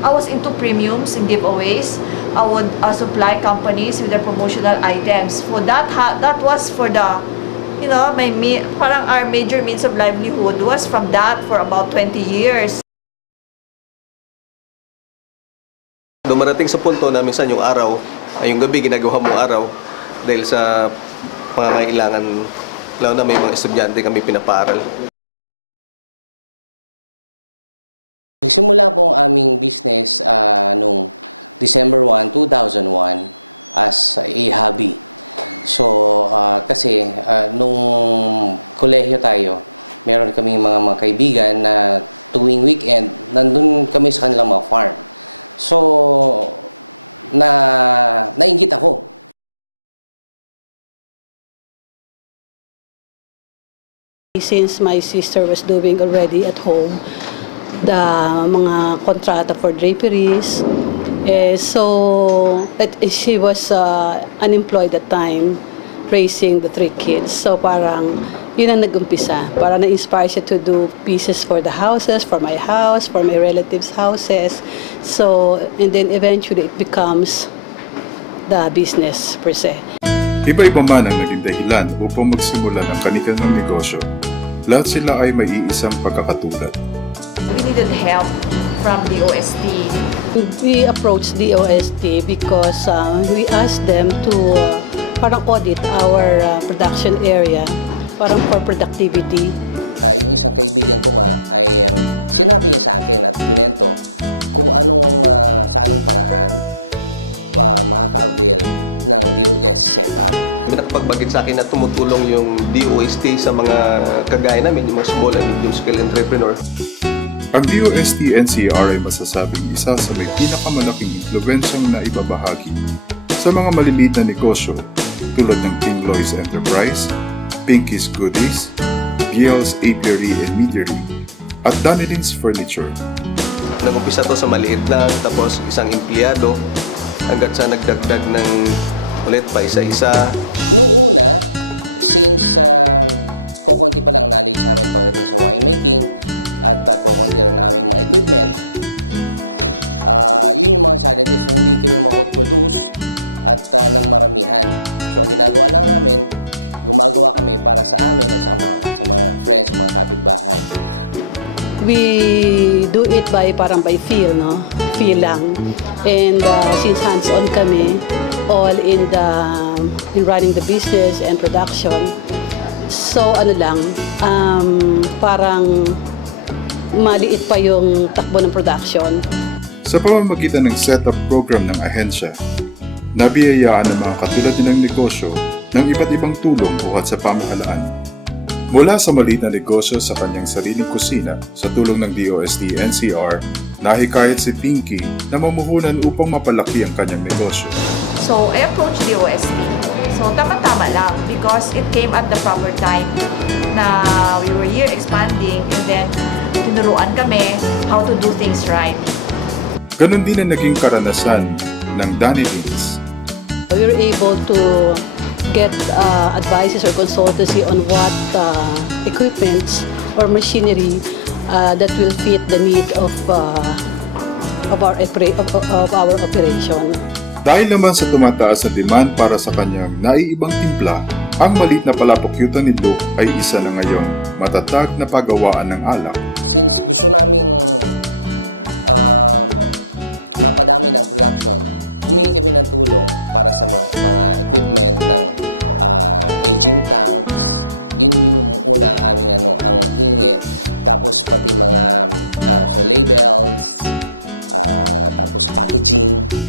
I was into premiums and giveaways. I would supply companies with their promotional items. For that was for the, you know, parang our major means of livelihood was from that for about 20 years. Dumarating sa punto na minsan yung araw, yung gabi ginagawa mo araw dahil sa pangangailangan, lalo na may mga estudyante kami pinaparal. Simula po ang business noong December 1, 2001 as a hobby. So, kasi nung tuloy tayo, meron kami mga kaibigan na tuwing weekend, nandun kami sa mga farm. So, nainggit ako. Since my sister was doing already at home the mga kontrata for draperies, so she was unemployed at time, raising the 3 kids. So parang yun ang nag-umpisa. Para na-inspire siya to do pieces for the houses, for my house, for my relatives' houses. So, and then eventually it becomes the business per se. Iba-iba man ang naging dahilan upang magsimula ng kanilang negosyo. Lahat sila ay may iisang pagkakatulad. We needed help from the OST. We approached the OST because we asked them to parang audit our production area, parang for productivity. Nakapagbanggit sa akin na tumutulong yung DOST sa mga kagaya namin, yung mga small and medium scale entrepreneur. Ang DOST-NCR ay masasabing isa sa may pinakamalaking impluwensyang na ibabahagi sa mga maliliit na negosyo tulad ng King Loy's Enterprise, Pinky's Goodies, Giel's Apiary and Meadery, at Danilin's Furniture. Nag-umpisa to sa maliit lang, tapos isang empleyado, hanggat sa nagdagdag ng ulit pa isa-isa. We do it parang by feel, no? Feel lang. And since hands-on kami, all in running the business and production, so parang maliit pa yung takbo ng production. Sa pamamagitan ng setup program ng ahensya, nabiyayaan ng mga katulad nilang negosyo ng iba't ibang tulong buhat sa pamahalaan. Mula sa maliit na negosyo sa kanyang sariling kusina sa tulong ng DOST-NCR, nahikayat si Pinky na mamuhunan upang mapalaki ang kanyang negosyo. So, I approached DOST. So, tama-tama lang because it came at the proper time na we were here expanding and then tinuruan kami how to do things right. Ganon din ang naging karanasan ng Danilin's. We were able to get advices or consultancy on what equipments or machinery that will fit the need of our operation. Dahil naman sa tumataas na demand para sa kanyang naiibang timpla, ang maliit na palapukyutan ni Luke ay isa na ngayon matatag na paggawaan ng alak.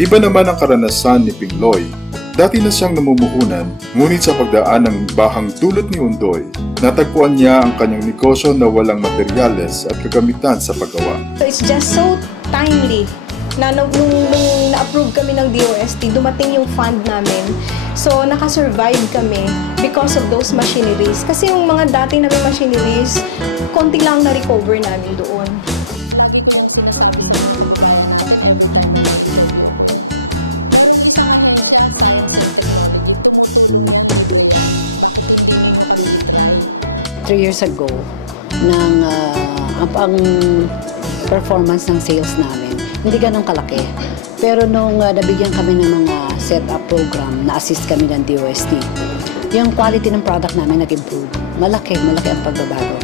Iba naman ang karanasan ni Pingloy. Dati na siyang namumuhunan, ngunit sa pagdaan ng bahang dulot ni Undoy, natagpuan niya ang kanyang negosyo na walang materyales at kagamitan sa paggawa. So it's just so timely na nung na-approve kami ng DOST, dumating yung fund namin. So nakasurvive kami because of those machineries. Kasi yung mga dati namin machineries, konti lang na-recover namin doon. Years ago, ang performance ng sales namin hindi ganun kalaki. Pero nung nabigyan kami ng mga setup program, na-assist kami ng DOST, yung quality ng product namin nag-improve. Malaki ang pagbabago.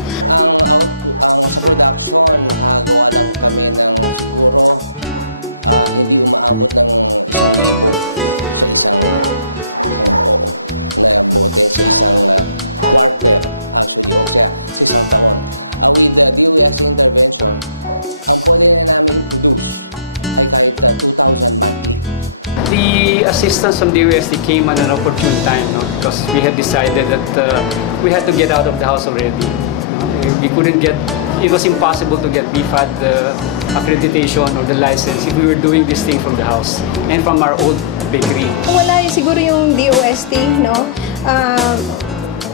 The assistance from DOST came at an opportune time, no? Because we had decided that we had to get out of the house already. We couldn't get, it was impossible to get BFAD accreditation or the license if we were doing this thing from the house and from our old bakery. Wala siguro yung DOST, no?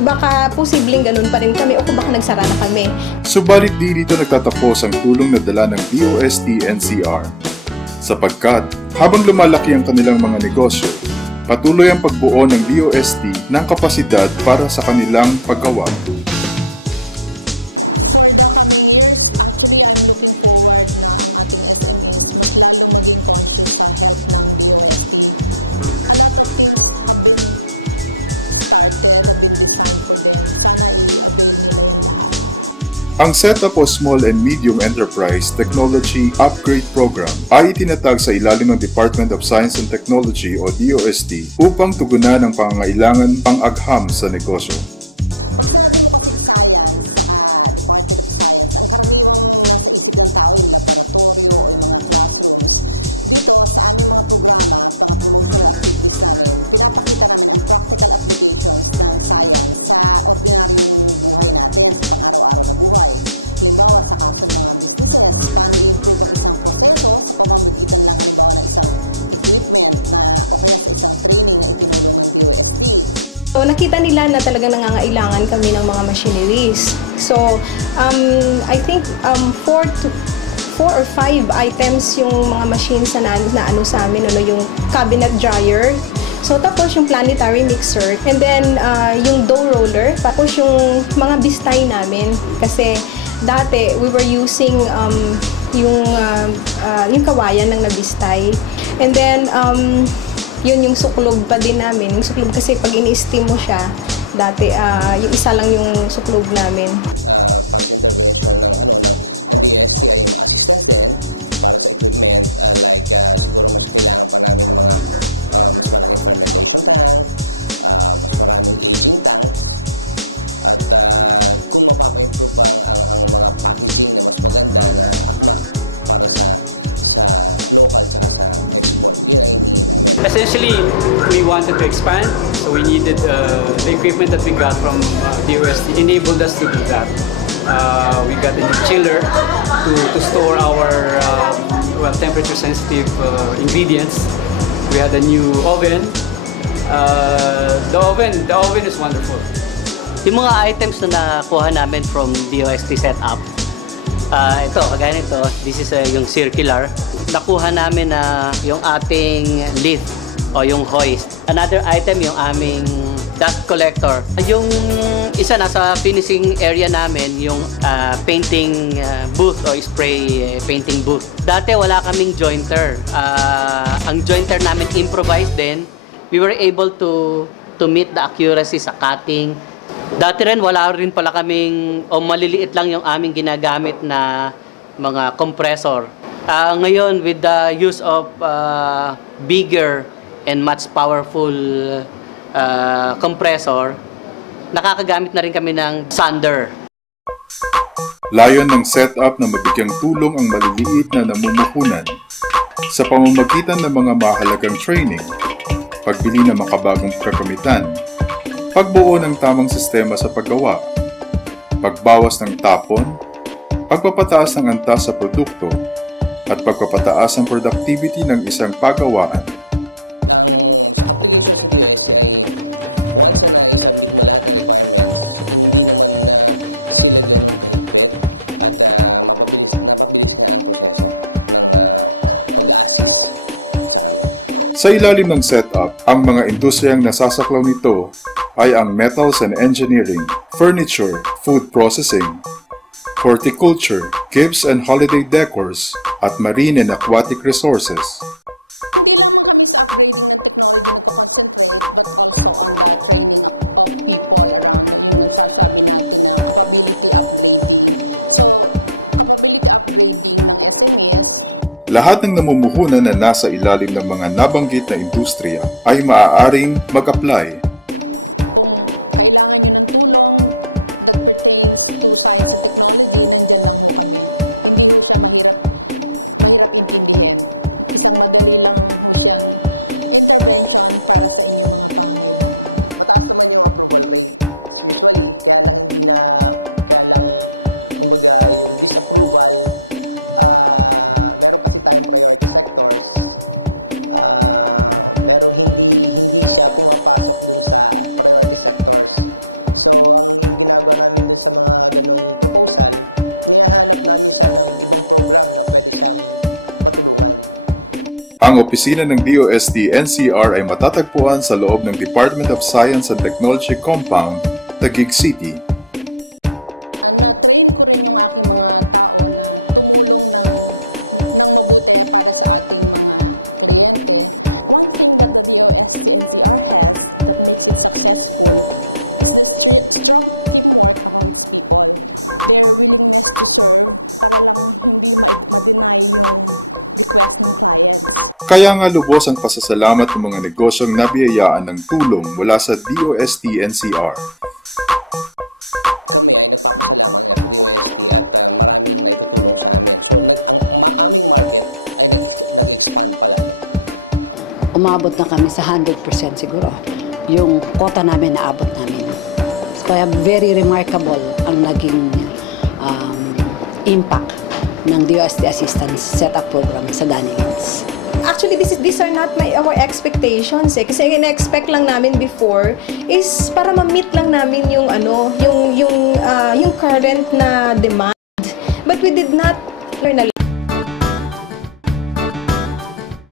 Baka posibleng ganun pa rin kami o kung baka nagsara na kami. Subalit di dito nagtatapos ang tulong na dala ng DOST NCR. Sapagkat habang lumalaki ang kanilang mga negosyo, patuloy ang pagbuo ng DOST ng kapasidad para sa kanilang paggawa. Ang Setup o Small and Medium Enterprise Technology Upgrade Program ay itinatag sa ilalim ng Department of Science and Technology o DOST upang tugunan ang pangangailangan pang-agham sa negosyo. So, nakita nila na talagang nangangailangan kami ng mga machineries. So, I think 4 or 5 items yung mga machines na ano sa amin, ano, yung cabinet dryer. So, tapos yung planetary mixer. And then, yung dough roller. Tapos yung mga bistay namin. Kasi, dati, we were using yung kawayan ng nabistay. And then, yun yung suklog pa din namin. Yung suklog kasi pag ini-steam mo siya, dati yung isa lang yung suklog namin. Essentially, we wanted to expand, so we needed the equipment that we got from DOST enabled us to do that. We got a new chiller to store our temperature-sensitive ingredients. We had a new oven. The oven is wonderful. Yung mga items na nakuha namin from DOST setup, ito, kagaya nito, this is yung circular. Nakuha namin na yung ating lift o yung hoist. Another item yung aming dust collector. Yung isa nasa finishing area namin, yung painting booth o spray painting booth. Dati wala kaming jointer. Ang jointer namin improvised din. We were able to meet the accuracy sa cutting. Dati rin wala rin pala kaming o maliliit lang yung aming ginagamit na mga compressor. Ngayon, with the use of bigger and much powerful compressor, nakakagamit na rin kami ng sander. Layon ng setup na mabigyang tulong ang maliliit na namumuhunan sa pamamagitan ng mga mahalagang training, pagbili ng makabagong kagamitan, pagbuo ng tamang sistema sa paggawa, pagbawas ng tapon, pagpapataas ng antas sa produkto, at pagpapataas ng productivity ng isang pagawaan. Sa ilalim ng setup, ang mga industriyang nasasaklaw nito ay ang metals and engineering, furniture, food processing, horticulture, Gives and holiday decors at marine and aquatic resources. Lahat ng namumuhunan na nasa ilalim ng mga nabanggit na industriya ay maaaring mag-apply. Ang opisina ng DOST-NCR ay matatagpuan sa loob ng Department of Science and Technology Compound, Taguig City. Kaya nga lubos ang pasasalamat ng mga negosyong nabiyayaan ng tulong mula sa DOST-NCR. Umabot na kami sa 100% siguro. Yung quota namin naabot namin. Kaya very remarkable ang naging impact ng DOST Assistance Setup Program sa Danilins. Actually, these are not our expectations eh. Kasi ina-expect lang namin before is para ma-meet lang namin yung current na demand. But we did not learn a